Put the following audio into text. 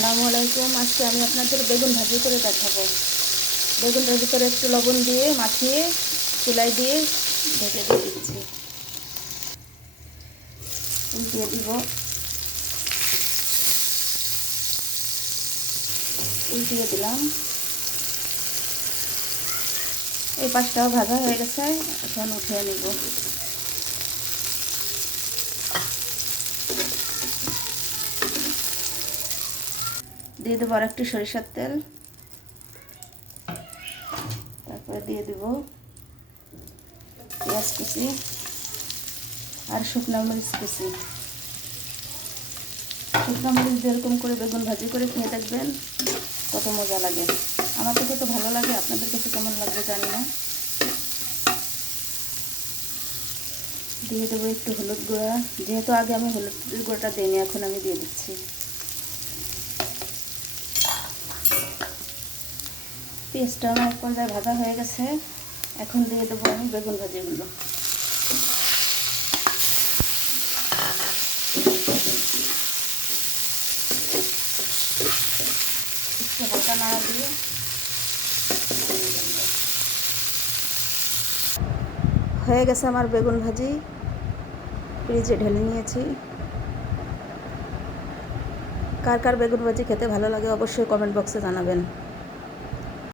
আসসালামু আলাইকুম। আজকে আমি আপনাদের বেগুন ভাজি করে দেখাবো। বেগুনটার ভিতরে একটু লবণ দিয়ে মাখিয়ে চুলায় দিয়ে ঢেকে দিয়ে দিচ্ছি। উল্টিয়ে দিব, উল্টিয়ে দিলাম। এই পাশটাও ভাজা হয়ে গেছে, এখন উঠিয়ে নিব। দিয়ে দেবো আর একটু সরিষার তেল, তারপরে দিয়ে দিব পেঁয়াজ কুচি আর শুকনো মরিচ কুচি। শুকনো মরিচ যেরকম করে বেগুন ভাজি করে খেয়ে দেখবেন, কত মজা লাগে। আমার কাছে তো ভালো লাগে, আপনাদের কাছে কেমন লাগবে জানি না। দিয়ে দেবো একটু হলুদ গুঁড়া, যেহেতু আগে আমি হলুদ গুঁড়োটা দিইনি, এখন আমি দিয়ে দিচ্ছি। পেঁয়াজটা আমার এক পর্যায়ে ভাজা হয়ে গেছে, এখন দিয়ে দেবো আমি বেগুন ভাজিগুলো। একটু হালকা নাড়া দিয়ে হয়ে গেছে আমার বেগুন ভাজি। ফ্রিজে ঢেলে নিয়েছি। কার কার বেগুন ভাজি খেতে ভালো লাগে অবশ্যই কমেন্ট বক্সে জানাবেন।